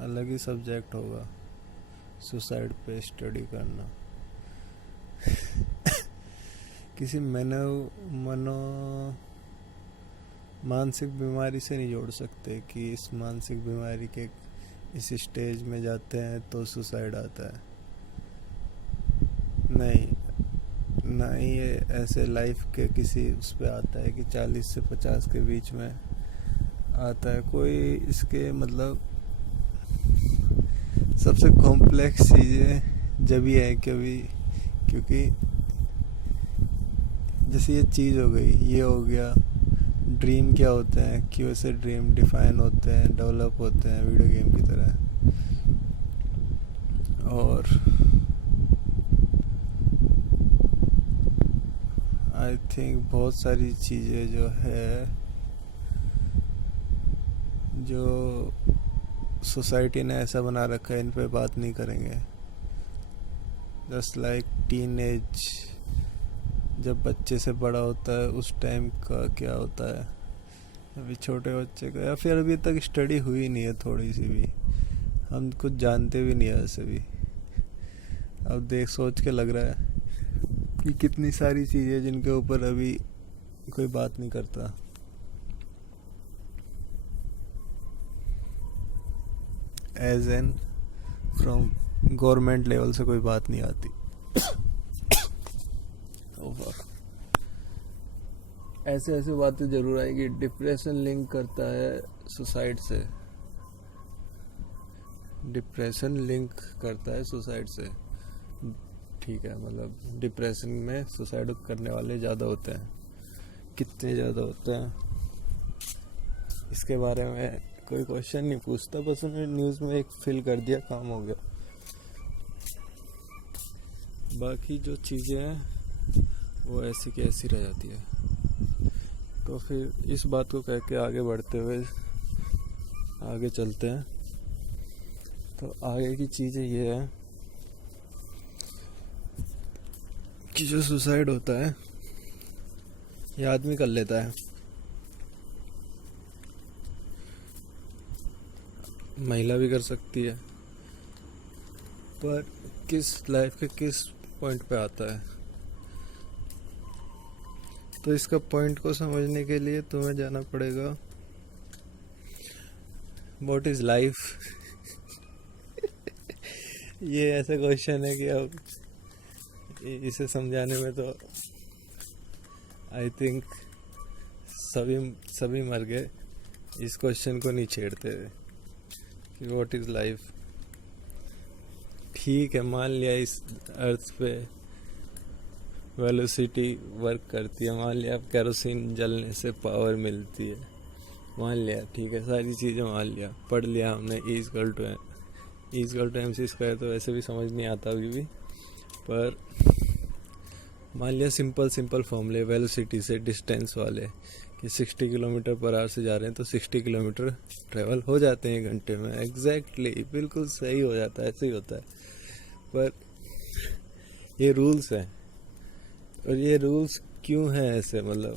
अलग ही सब्जेक्ट होगा सुसाइड पे स्टडी करना। किसी मनो मानसिक बीमारी से नहीं जोड़ सकते कि इस मानसिक बीमारी के इस स्टेज में जाते हैं तो सुसाइड आता है। नहीं, ना ही ये ऐसे लाइफ के किसी उस पे आता है कि 40 से 50 के बीच में आता है कोई। इसके मतलब सबसे कॉम्प्लेक्स चीज़ें जब ही है कभी, क्योंकि जैसे ये चीज़ हो गई, ये हो गया। ड्रीम क्या होते हैं, क्यों से ड्रीम डिफाइन होते हैं, डेवलप होते हैं वीडियो गेम की तरह। और आई थिंक बहुत सारी चीज़ें जो है जो सोसाइटी ने ऐसा बना रखा है, इन पे बात नहीं करेंगे। जस्ट लाइक टीनेज, जब बच्चे से बड़ा होता है उस टाइम का क्या होता है, अभी छोटे बच्चे का, या फिर अभी तक स्टडी हुई नहीं है थोड़ी सी भी, हम कुछ जानते भी नहीं है ऐसे भी। अब देख सोच के लग रहा है कि कितनी सारी चीज़ें जिनके ऊपर अभी कोई बात नहीं करता। As an from government level से कोई बात नहीं आती। ऐसे ऐसे बातें जरूर आएगी। डिप्रेशन लिंक करता है सुसाइड से, डिप्रेशन लिंक करता है सुसाइड से। ठीक है, मतलब डिप्रेशन में सुसाइड करने वाले ज़्यादा होते हैं। कितने ज़्यादा होते हैं इसके बारे में कोई क्वेश्चन नहीं पूछता, बस उन्होंने न्यूज़ में एक फिल कर दिया, काम हो गया। बाकी जो चीज़ें हैं वो ऐसी की ऐसी रह जाती है। तो फिर इस बात को कह के आगे बढ़ते हुए आगे चलते हैं। तो आगे की चीज़ें ये है कि जो सुसाइड होता है ये आदमी कर लेता है, महिला भी कर सकती है, पर किस लाइफ के किस पॉइंट पे आता है। तो इसका पॉइंट को समझने के लिए तुम्हें जाना पड़ेगा व्हाट इज लाइफ। ये ऐसा क्वेश्चन है कि अब इसे समझाने में तो आई थिंक सभी मर गए इस क्वेश्चन को नहीं छेड़ते कि व्हाट इज लाइफ। ठीक है, मान लिया इस अर्थ पे वेलोसिटी वर्क करती है, मान लिया केरोसिन जलने से पावर मिलती है, मान लिया, ठीक है, सारी चीज़ें मान लिया, पढ़ लिया हमने E=mc स्क्वायर, तो वैसे भी समझ नहीं आता अभी भी, पर मान लिया सिंपल फॉर्मूले वेलोसिटी से डिस्टेंस वाले कि 60 किलोमीटर पर आवर से जा रहे हैं तो 60 किलोमीटर ट्रेवल हो जाते हैं घंटे में। एग्जैक्टली, बिल्कुल सही हो जाता है, ऐसे ही होता है। पर ये रूल्स हैं, और ये रूल्स क्यों हैं ऐसे, मतलब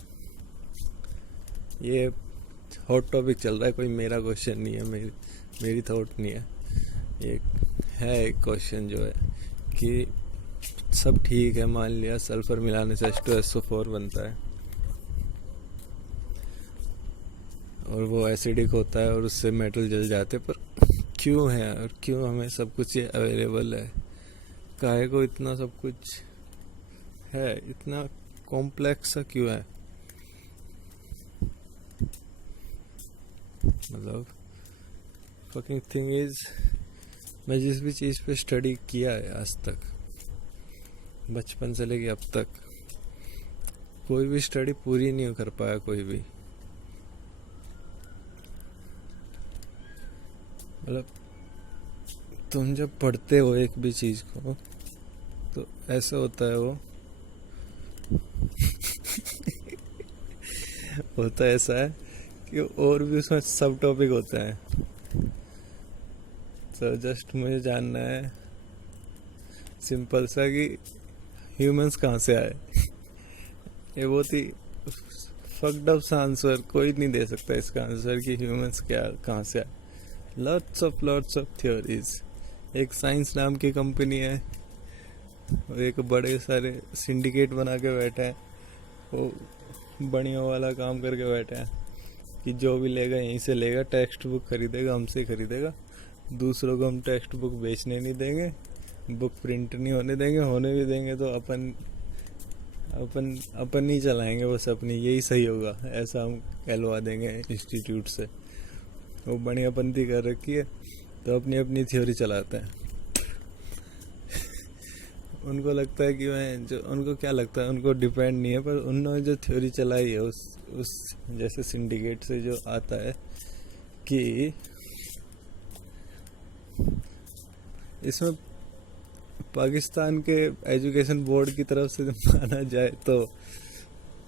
ये हॉट टॉपिक चल रहा है, कोई मेरा क्वेश्चन नहीं है, मेरी थॉट नहीं है। ये है एक क्वेश्चन जो है कि सब ठीक है, मान लिया सल्फर मिलाने से H2SO4 बनता है और वो एसिडिक होता है और उससे मेटल जल जाते, पर क्यों है और क्यों हमें सब कुछ ये अवेलेबल है, काहे को इतना सब कुछ है, इतना कॉम्प्लेक्स सा क्यों है। मतलब फकिंग थिंग इज, मैं जिस भी चीज़ पे स्टडी किया है आज तक, बचपन से लेके अब तक, कोई भी स्टडी पूरी नहीं कर पाया कोई भी। मतलब तुम जब पढ़ते हो एक भी चीज़ को तो ऐसा होता है, वो होता ऐसा है कि और भी उसमें सब टॉपिक होता है। तो जस्ट मुझे जानना है सिंपल सा कि ह्यूमंस कहाँ से आए। ये बहुत ही फक्ड अप सा आंसर, कोई नहीं दे सकता इसका आंसर कि ह्यूमंस क्या कहाँ से आए। Lots of theories. एक साइंस नाम की कंपनी है, वो एक बड़े सारे सिंडिकेट बना के बैठे हैं, वो बढ़िया वाला काम करके बैठे हैं कि जो भी लेगा यहीं से लेगा, टेक्स्ट बुक खरीदेगा हमसे ही खरीदेगा, दूसरों को हम टेक्स्ट बुक बेचने नहीं देंगे, बुक प्रिंट नहीं होने देंगे, होने भी देंगे तो अपन अपन अपन ही चलाएंगे बस अपनी, यही सही होगा, ऐसा हम कहलवा देंगे इंस्टीट्यूट से। वो बढ़ियापंती कर रखी है तो अपनी अपनी थ्योरी चलाते हैं। उनको लगता है कि मैं जो, उनको क्या लगता है, उनको डिपेंड नहीं है, पर उन्होंने जो थ्योरी चलाई है उस जैसे सिंडिकेट से जो आता है कि इसमें पाकिस्तान के एजुकेशन बोर्ड की तरफ से माना जाए तो,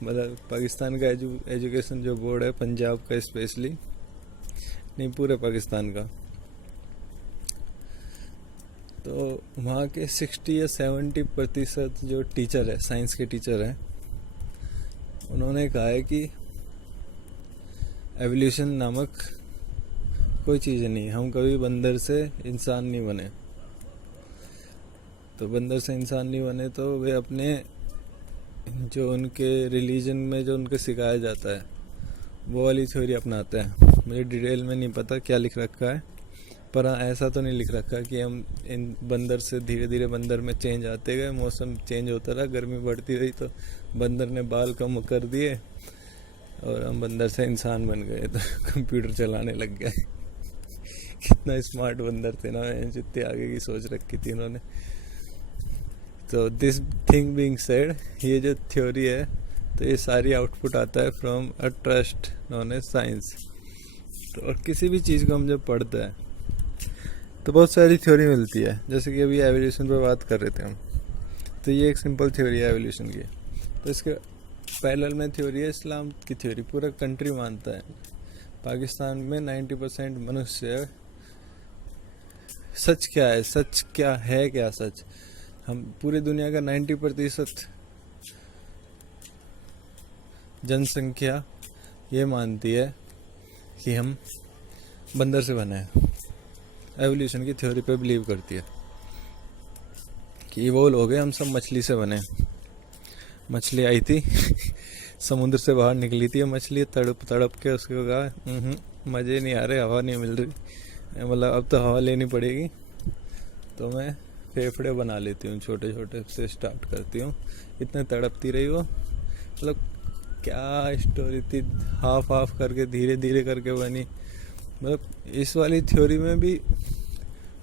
मतलब पाकिस्तान का एजुकेशन जो बोर्ड है, पंजाब का स्पेशली, नहीं पूरे पाकिस्तान का, तो वहाँ के 60 या 70% जो टीचर है, साइंस के टीचर हैं, उन्होंने कहा है कि एवोल्यूशन नामक कोई चीज़ नहीं, हम कभी बंदर से इंसान नहीं बने। तो बंदर से इंसान नहीं बने तो वे अपने जो उनके रिलीजन में जो उनको सिखाया जाता है वो वाली थ्योरी अपनाते हैं। मुझे डिटेल में नहीं पता क्या लिख रखा है, पर हाँ ऐसा तो नहीं लिख रखा कि हम इन बंदर से धीरे धीरे बंदर में चेंज आते गए, मौसम चेंज होता रहा, गर्मी बढ़ती रही तो बंदर ने बाल कम कर दिए और हम बंदर से इंसान बन गए, तो कंप्यूटर चलाने लग गए। कितना स्मार्ट बंदर थे ना, जितने आगे की सोच रखी थी उन्होंने। तो दिस थिंग बीइंग सेड, ये जो थ्योरी है तो ये सारी आउटपुट आता है from a trust known as science. तो और किसी भी चीज़ को हम जब पढ़ते हैं तो बहुत सारी थ्योरी मिलती है, जैसे कि अभी एवोल्यूशन पर बात कर रहे थे हम, तो ये एक सिंपल थ्योरी है एवोल्यूशन की। तो इसके पैरेलल में थ्योरी है इस्लाम की थ्योरी, पूरा कंट्री मानता है। पाकिस्तान में 90% मनुष्य, सच क्या है, सच क्या है, क्या सच, हम पूरी दुनिया का 90% जनसंख्या ये मानती है कि हम बंदर से बने हैं, एवोल्यूशन की थ्योरी पे बिलीव करती है कि इवोल्व हो गए, हम सब मछली से बने। मछली आई थी समुद्र से बाहर निकली थी, मछली तड़प तड़प के उसको कहा मज़े नहीं आ रहे, हवा नहीं मिल रही, मतलब अब तो हवा लेनी पड़ेगी, तो मैं फेफड़े बना लेती हूँ, छोटे छोटे से स्टार्ट करती हूँ। इतने तड़पती रही वो, मतलब क्या स्टोरी थी, हाफ हाफ करके धीरे धीरे करके बनी। मतलब इस वाली थ्योरी में भी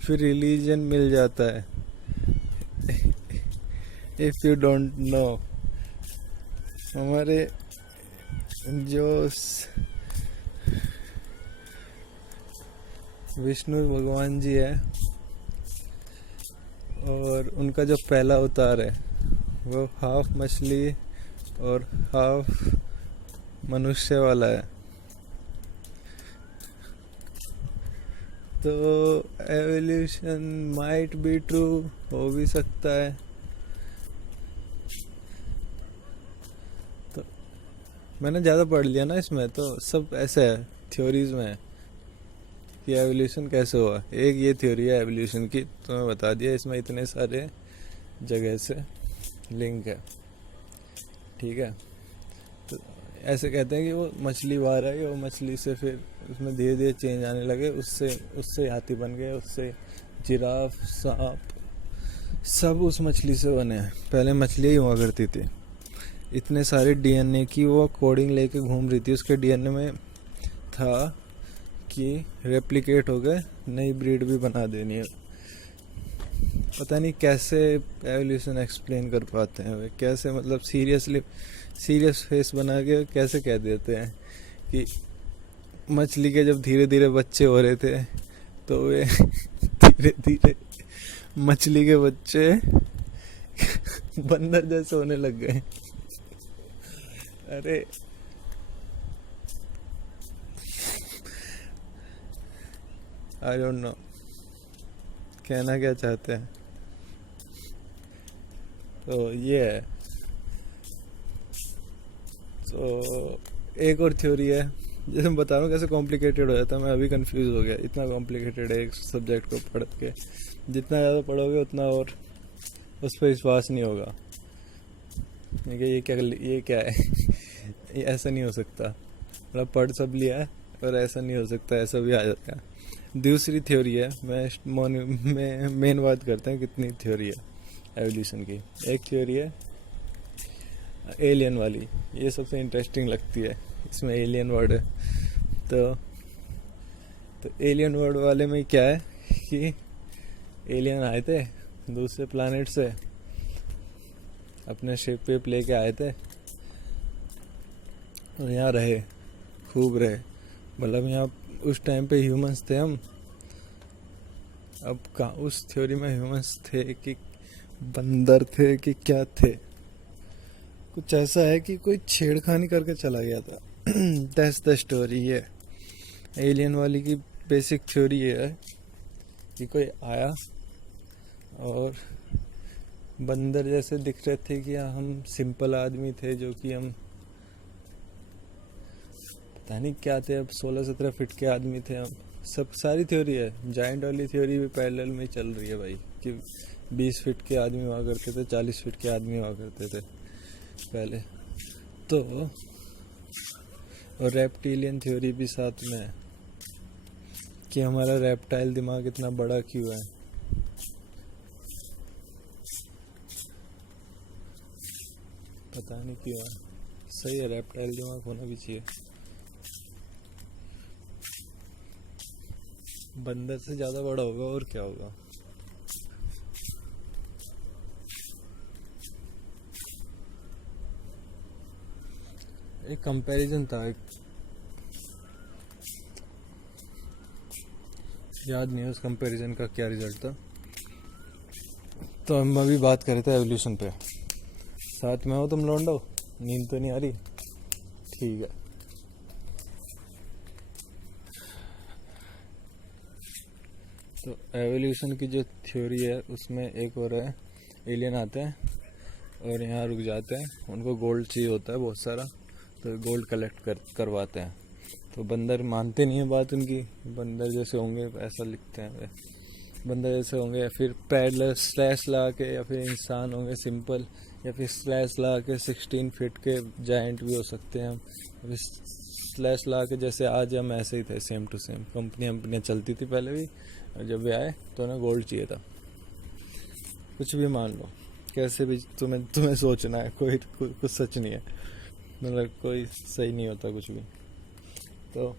फिर रिलीजन मिल जाता है। इफ यू डोंट नो, हमारे जो विष्णु भगवान जी है और उनका जो पहला अवतार है वो हाफ मछली और हाफ मनुष्य वाला है। तो एवोल्यूशन माइट बी ट्रू, हो भी सकता है। तो मैंने ज़्यादा पढ़ लिया ना इसमें, तो सब ऐसे है थ्योरीज में कि एवोल्यूशन कैसे हुआ। एक ये थ्योरी है एवोल्यूशन की, तो मैं बता दिया, इसमें इतने सारे जगह से लिंक है, ठीक है। तो ऐसे कहते हैं कि वो मछली बाहर आई, वो मछली से फिर उसमें धीरे धीरे चेंज आने लगे, उससे हाथी बन गए, उससे जिराफ, सांप, सब उस मछली से बने हैं। पहले मछली ही हुआ करती थी। इतने सारे डीएनए की वो कोडिंग लेके घूम रही थी, उसके डीएनए में था कि रेप्लिकेट हो गए, नई ब्रीड भी बना देनी है। पता नहीं कैसे एवोल्यूशन एक्सप्लेन कर पाते हैं वे, कैसे, मतलब सीरियस फेस बना के कैसे कह देते हैं कि मछली के जब धीरे धीरे बच्चे हो रहे थे तो वे धीरे धीरे मछली के बच्चे बंदर जैसे होने लग गए। अरे आई डोंट नो कहना क्या चाहते हैं। तो ये है। तो एक और थ्योरी है जैसे मैं बता रहा हूँ कैसे कॉम्प्लिकेटेड हो जाता है, मैं अभी कंफ्यूज हो गया, इतना कॉम्प्लिकेटेड है एक सब्जेक्ट को पढ़ के। जितना ज़्यादा पढ़ोगे उतना और उस पर विश्वास नहीं होगा कि ये क्या है। ये ऐसा नहीं हो सकता, मतलब पढ़ सब लिया है और ऐसा नहीं हो सकता, ऐसा भी आ जाता है। दूसरी थ्योरी है, मैं मेन बात करते हैं कितनी थ्योरी है एवोल्यूशन की। एक थ्योरी है एलियन वाली, ये सबसे इंटरेस्टिंग लगती है, इसमें एलियन वर्ड है। तो एलियन वर्ड वाले में क्या है कि एलियन आए थे दूसरे प्लानेट से, अपने शिप पे लेके आए थे और यहाँ रहे, खूब रहे। मतलब यहाँ उस टाइम पे ह्यूमंस थे हम। अब कहाँ उस थ्योरी में ह्यूमंस थे कि बंदर थे कि क्या थे, कुछ ऐसा है कि कोई छेड़खानी करके चला गया था। That's the story. ये एलियन वाली की बेसिक थ्योरी ये है कि कोई आया और बंदर जैसे दिख रहे थे कि हम सिंपल आदमी थे, जो कि हम पता नहीं क्या थे, अब 16-17 फीट के आदमी थे हम। सब सारी थ्योरी है, जाइंट वाली थ्योरी भी पैरेलल में चल रही है भाई, कि 20 फीट के आदमी हुआ करते थे, 40 फीट के आदमी हुआ करते थे पहले तो। और रेप्टिलियन थ्योरी भी साथ में है कि हमारा रेप्टाइल दिमाग इतना बड़ा क्यों है। पता नहीं क्यों है, सही है, रेप्टाइल दिमाग होना भी चाहिए। बंदर से ज़्यादा बड़ा होगा और क्या होगा। एक कंपैरिजन था, याद नहीं है उस कंपैरिजन का क्या रिजल्ट था। तो हम अभी बात कर रहे थे एवोल्यूशन पे। साथ में हो तुम लौंडो, नींद तो नहीं आ रही? ठीक है। तो एवोल्यूशन की जो थ्योरी है उसमें एक और है, एलियन आते हैं और यहाँ रुक जाते हैं, उनको गोल्ड चाहिए होता है बहुत सारा, तो गोल्ड कलेक्ट करवाते हैं। तो बंदर मानते नहीं है बात उनकी, बंदर जैसे होंगे ऐसा लिखते हैं वे, बंदर जैसे होंगे या फिर पैडलर स्लैश ला के, या फिर इंसान होंगे सिंपल, या फिर स्लैश ला के 16 फीट के जायंट भी हो सकते हैं हम, स्लैश ला के जैसे आज हम ऐसे ही थे, सेम टू सेम। कंपनियाँ चलती थी पहले भी, और जब भी आए तो उन्हें गोल्ड चाहिए था। कुछ भी मान लो, कैसे भी तुम्हें सोचना है, कोई कुछ सच नहीं है, मतलब कोई सही नहीं होता कुछ भी। तो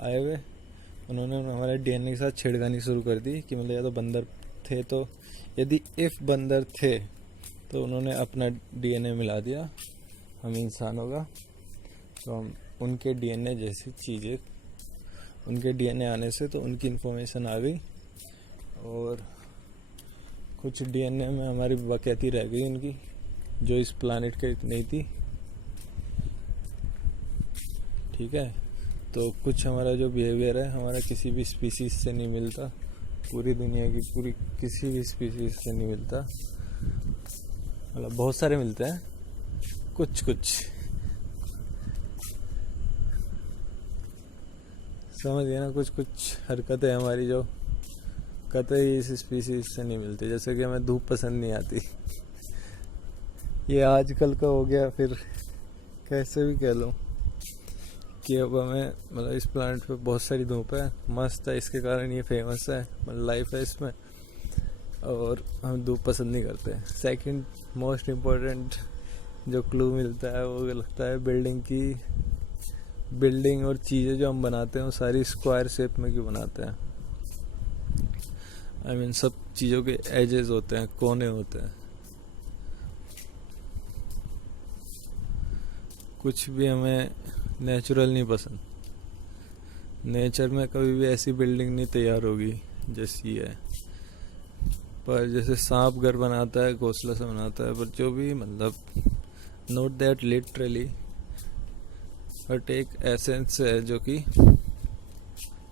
आए हुए उन्होंने हमारे डीएनए के साथ छेड़खानी शुरू कर दी कि मतलब या तो बंदर थे, तो यदि इफ़ बंदर थे तो उन्होंने अपना डीएनए मिला दिया, हम इंसान होगा, तो हम उनके डीएनए जैसी चीज़ें, उनके डीएनए आने से तो उनकी इन्फॉर्मेशन आ गई, और कुछ डीएनए में हमारी बकैती रह गई उनकी, जो इस प्लानिट के नहीं थी। ठीक है, तो कुछ हमारा जो बिहेवियर है हमारा किसी भी स्पीसीज से नहीं मिलता, पूरी दुनिया की पूरी किसी भी स्पीसीज से नहीं मिलता, मतलब बहुत सारे मिलते हैं, कुछ समझ गए ना, कुछ हरकतें हमारी जो कतई इस स्पीसीज से नहीं मिलती। जैसे कि हमें धूप पसंद नहीं आती, ये आजकल का हो गया, फिर कैसे भी कह लो कि अब हमें मतलब इस प्लानेट पे बहुत सारी धूप है, मस्त है, इसके कारण ये फेमस है, मतलब लाइफ है इसमें, और हम धूप पसंद नहीं करते। सेकंड मोस्ट इम्पोर्टेंट जो क्लू मिलता है वो लगता है बिल्डिंग और चीज़ें जो हम बनाते हैं वो सारी स्क्वायर शेप में क्यों बनाते हैं। आई मीन सब चीज़ों के एजेस होते हैं, कोने होते हैं। कुछ भी हमें नेचुरल नहीं पसंद, नेचर में कभी भी ऐसी बिल्डिंग नहीं तैयार होगी जैसी है। पर जैसे सांप घर बनाता है, घोंसला से बनाता है, पर जो भी मतलब नोट दैट लिटरली, बट एक एसेंस है जो कि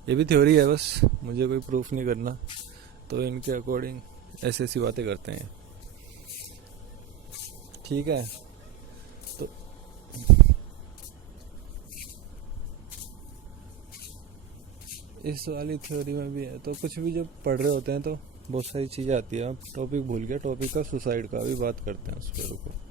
ये भी थ्योरी है, बस मुझे कोई प्रूफ नहीं करना, तो इनके अकॉर्डिंग ऐसी बातें करते हैं। ठीक है, तो इस वाली थ्योरी में भी है, तो कुछ भी जब पढ़ रहे होते हैं तो बहुत सारी चीज़ें आती है। अब टॉपिक भूल गया, टॉपिक का सुसाइड का भी बात करते हैं, उस पर रुको।